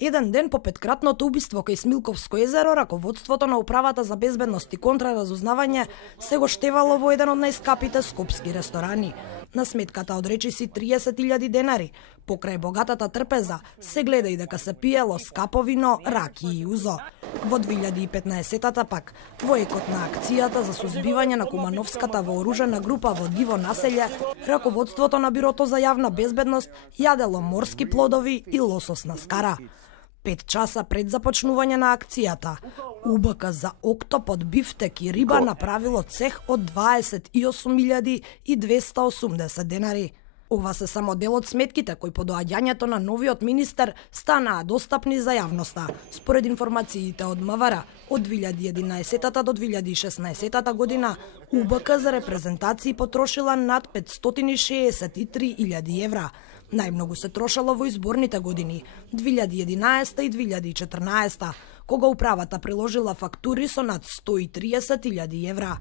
Еден ден по петкратното убиство кај Смилковско езеро, раководството на управата за безбедност и контраразузнавање се го штевало во еден од најскапите скопски ресторани. На сметката од речиси 30.000 денари, покрај богатата трпеза, се гледа и дека се пиело скапо вино, раки и узо. Во 2015-та пак, во екот на акцијата за сузбивање на кумановската вооружена група во Диво населје, раководството на Бирото за јавна безбедност јадело морски плодови и лосос на скара. 5 часа пред започнување на акцијата, УБК за октопод, бифтек и риба направило цех од 28.280 денари. Ова се само дел од сметките кои по доаѓањето на новиот министер станаа достапни за јавноста. Според информациите од МВР, од 2011 до 2016 година, УБК за репрезентации потрошила над 563.000 евра. Најмногу се трошало во изборните години, 2011 и 2014, кога управата приложила фактури со над 130.000 евра.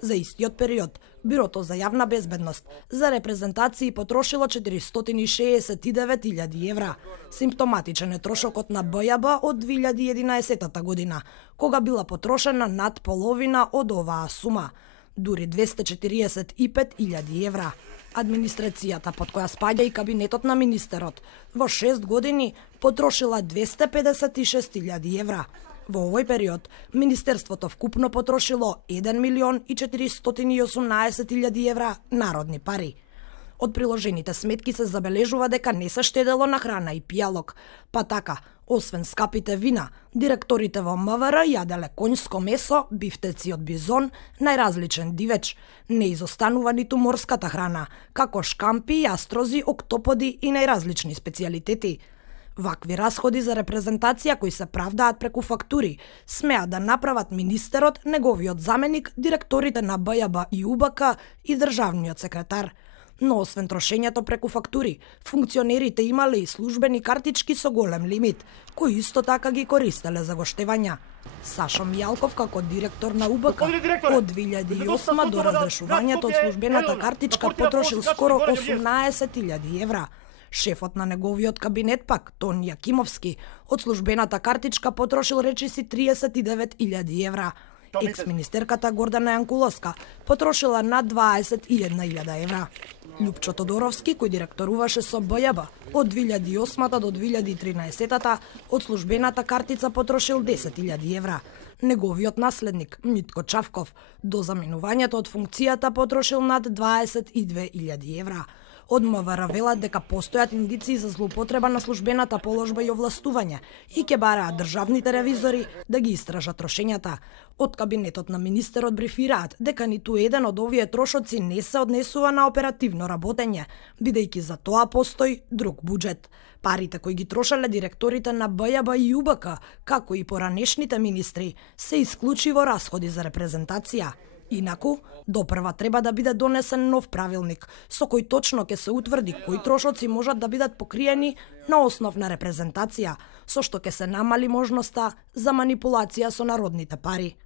За истиот период, Бирото за јавна безбедност за репрезентации потрошило 469.000 евра. Симптоматичен е трошокот на БЈБ од 2011 година, кога била потрошена над половина од оваа сума, дури 245.000 евра. Администрацијата, под која спаѓа и кабинетот на министерот, во 6 години потрошила 256.000 евра. Во овој период, Министерството вкупно потрошило 1.418.000 евра народни пари. Од приложените сметки се забележува дека не се штедело на храна и пијалок, па така, освен скапите вина, директорите во МВР јаделе конјско месо, бифтеци од бизон, најразличен дивеч, не изостанува ниту морската храна, како шкампи, јастрози, октоподи и најразлични специјалитети. Вакви расходи за репрезентација кои се правдаат преку фактури, смеат да направат министерот, неговиот заменик, директорите на БЈБ и УБК и државниот секретар. Но освен трошењето преку фактури, функционерите имале и службени картички со голем лимит, кои исто така ги користеле за гоштевања. Сашо Мијалков, како директор на УБК, од 2008 до разрешувањето од службената картичка потрошил скоро 18.000 евра. Шефот на неговиот кабинет пак, Тон Јакимовски, од службената картичка потрошил речиси 39.000 евра. Екс-министерката Гордана Јанкуловска потрошила над 21.000 евра. Љупчо Тодоровски, кој директоруваше со БЈБ од 2008 до 2013, од службената картица потрошил 10.000 евра. Неговиот наследник, Митко Чавков, до заменувањето од функцијата потрошил над 22.000 евра. Од МВР велат дека постојат индиции за злоупотреба на службената положба и овластување и ќе бараат државните ревизори да ги истражат трошењата. Од кабинетот на министерот брифираат дека ниту еден од овие трошоци не се однесува на оперативно работење, бидејќи за тоа постои друг буџет. Парите кои ги трошале директорите на БЈБ и УБК, како и поранешните министри, се исклучиво расходи за репрезентација. Инаку, допрва треба да биде донесен нов правилник, со кој точно ќе се утврди кои трошоци можат да бидат покриени на основ на репрезентација, со што ќе се намали можноста за манипулација со народните пари.